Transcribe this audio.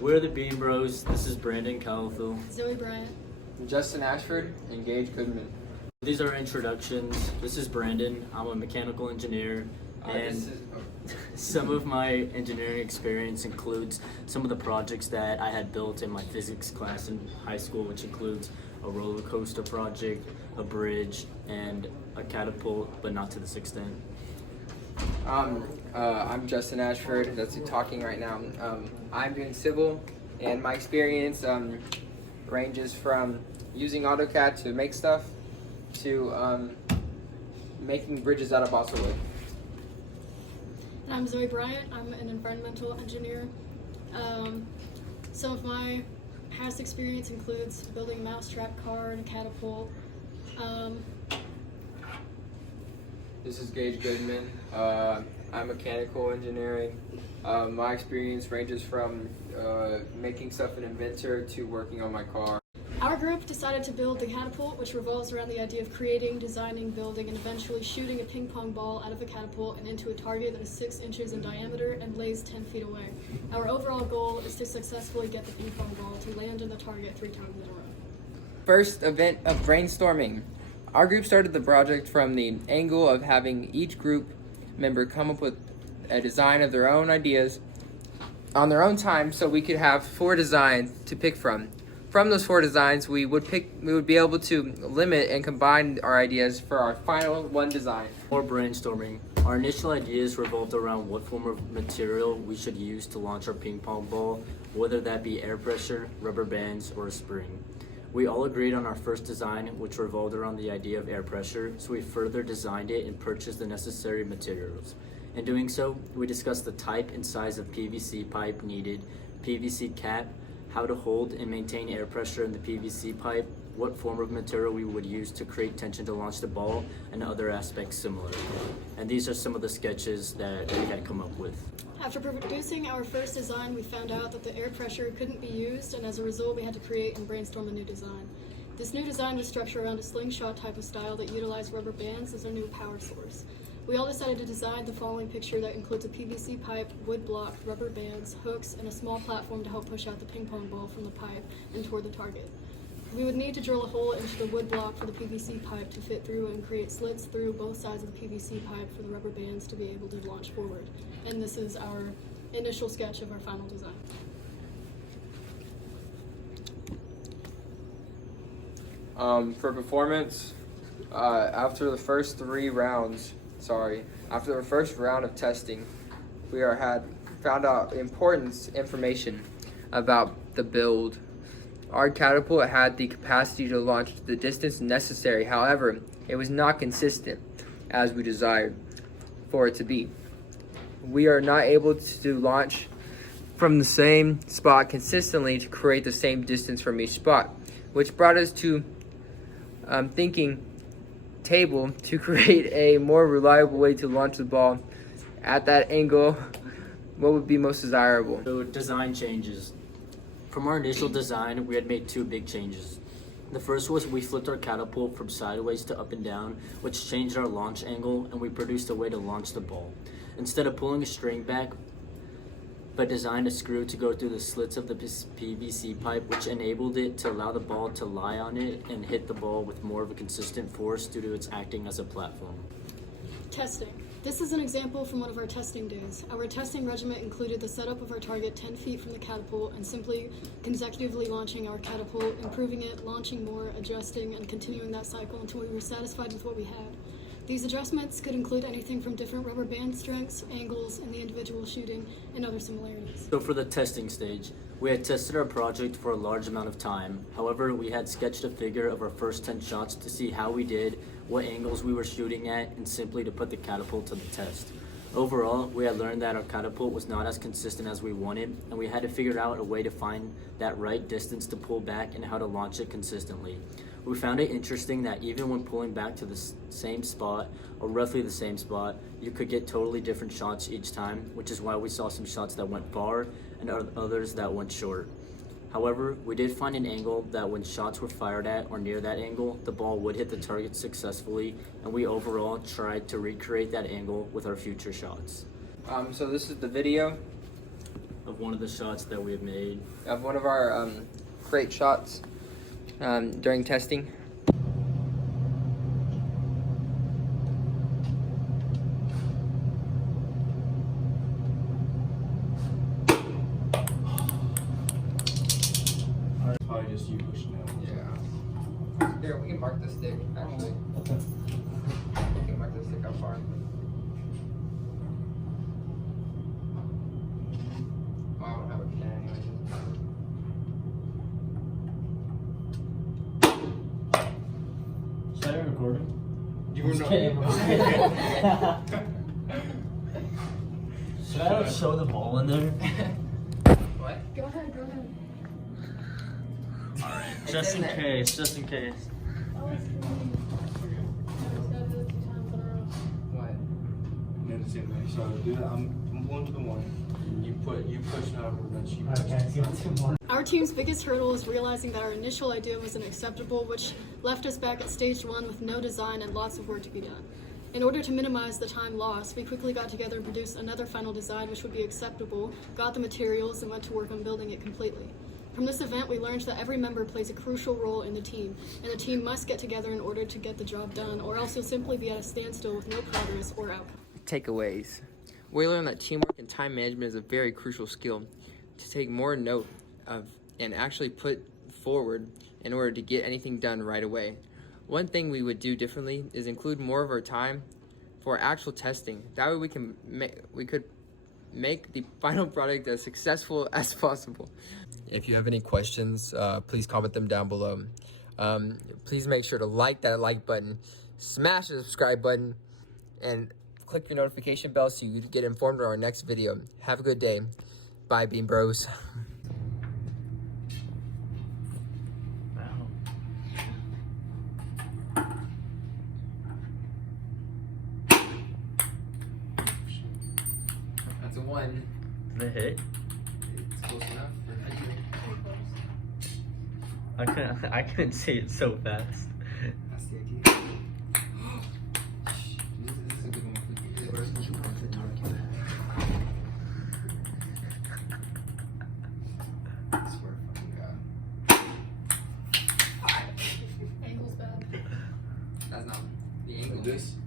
We're the Bean Bros. This is Brandon Caliphil. Zoe Bryant. Justin Ashford and Gage Goodman. These are introductions. This is Brandon. I'm a mechanical engineer, and some of my engineering experience includes some of the projects that I had built in my physics class in high school, which includes a roller coaster project, a bridge, and a catapult, but not to this extent. I'm Justin Ashford, that's who talking right now. I'm doing civil, and my experience ranges from using AutoCAD to make stuff to making bridges out of balsa wood. And I'm Zoe Bryant. I'm an environmental engineer. Some of my past experience includes building a mousetrap car and a catapult. This is Gage Goodman. I'm mechanical engineering. My experience ranges from making stuff an inventor to working on my car. Our group decided to build the catapult, which revolves around the idea of creating, designing, building, and eventually shooting a ping pong ball out of a catapult and into a target that is 6 inches in diameter and lays 10 feet away. Our overall goal is to successfully get the ping pong ball to land in the target 3 times in a row. First event of brainstorming. Our group started the project from the angle of having each group member come up with a design of their own ideas on their own time, so we could have 4 designs to pick from. From those 4 designs, we would be able to limit and combine our ideas for our final one design. More brainstorming. Our initial ideas revolved around what form of material we should use to launch our ping pong ball, whether that be air pressure, rubber bands, or a spring. We all agreed on our first design, which revolved around the idea of air pressure, so we further designed it and purchased the necessary materials. In doing so, we discussed the type and size of PVC pipe needed, PVC cap, how to hold and maintain air pressure in the PVC pipe, what form of material we would use to create tension to launch the ball, and other aspects similar. And these are some of the sketches that we had come up with. After producing our first design, we found out that the air pressure couldn't be used, and as a result, we had to create and brainstorm a new design. This new design was structured around a slingshot type of style that utilized rubber bands as our new power source. We all decided to design the following picture that includes a PVC pipe, wood block, rubber bands, hooks, and a small platform to help push out the ping pong ball from the pipe and toward the target. We would need to drill a hole into the wood block for the PVC pipe to fit through and create slits through both sides of the PVC pipe for the rubber bands to be able to launch forward. And this is our initial sketch of our final design. For performance, after the first round of testing, we found out important information about the build. Our catapult had the capacity to launch the distance necessary. However, it was not consistent as we desired for it to be. We are not able to launch from the same spot consistently to create the same distance from each spot, which brought us to thinking table to create a more reliable way to launch the ball at that angle. What would be most desirable? So design changes. From our initial design, we had made 2 big changes. The first was we flipped our catapult from sideways to up and down, which changed our launch angle, and we produced a way to launch the ball. Instead of pulling a string back, but designed a screw to go through the slits of the PVC pipe, which enabled it to allow the ball to lie on it and hit the ball with more of a consistent force due to its acting as a platform. Testing. This is an example from one of our testing days. Our testing regimen included the setup of our target 10 feet from the catapult and simply consecutively launching our catapult, improving it, launching more, adjusting, and continuing that cycle until we were satisfied with what we had. These adjustments could include anything from different rubber band strengths, angles, and the individual shooting, and other similarities. So for the testing stage, we had tested our project for a large amount of time. However, we had sketched a figure of our first 10 shots to see how we did, what angles we were shooting at, and simply to put the catapult to the test. Overall, we had learned that our catapult was not as consistent as we wanted, and we had to figure out a way to find that right distance to pull back and how to launch it consistently. We found it interesting that even when pulling back to the same spot, or roughly the same spot, you could get totally different shots each time, which is why we saw some shots that went far and others that went short. However, we did find an angle that when shots were fired at or near that angle, the ball would hit the target successfully, and we overall tried to recreate that angle with our future shots. So this is the video. of one of the shots that we have made. Of one of our great shots during testing. Probably just you pushing out. Yeah. Here, we can mark the stick, actually. We can mark the stick how far. Oh, I don't have a pen anyway. Is that recording? You were not. Should I show the ball in there? What? Go ahead, go ahead. Alright, It's just in in there. case, just in case. Oh, it's for me. Just gotta do it 2 times in a row. What? No, the same way. So do that. I'm going to the one. You push however much you push. Our team's biggest hurdle is realizing that our initial idea wasn't acceptable, which left us back at stage 1 with no design and lots of work to be done. In order to minimize the time lost, we quickly got together and produced another final design which would be acceptable, got the materials, and went to work on building it completely. From this event, we learned that every member plays a crucial role in the team, and the team must get together in order to get the job done, or else you'll simply be at a standstill with no progress or outcome. Takeaways. We learned that teamwork and time management is a very crucial skill to take more note of and actually put forward in order to get anything done right away. One thing we would do differently is include more of our time for actual testing. That way we could make the final product as successful as possible. If you have any questions, please comment them down below. Please make sure to like that like button, smash the subscribe button, and click your notification bell so you get informed of our next video. Have a good day. Bye, Bean Bros. That's a 1. Did it hit? It's close enough. I couldn't see it so fast. That's the idea. This is a good one. I swear to fucking God. Angle's bad. That's not the angle. This.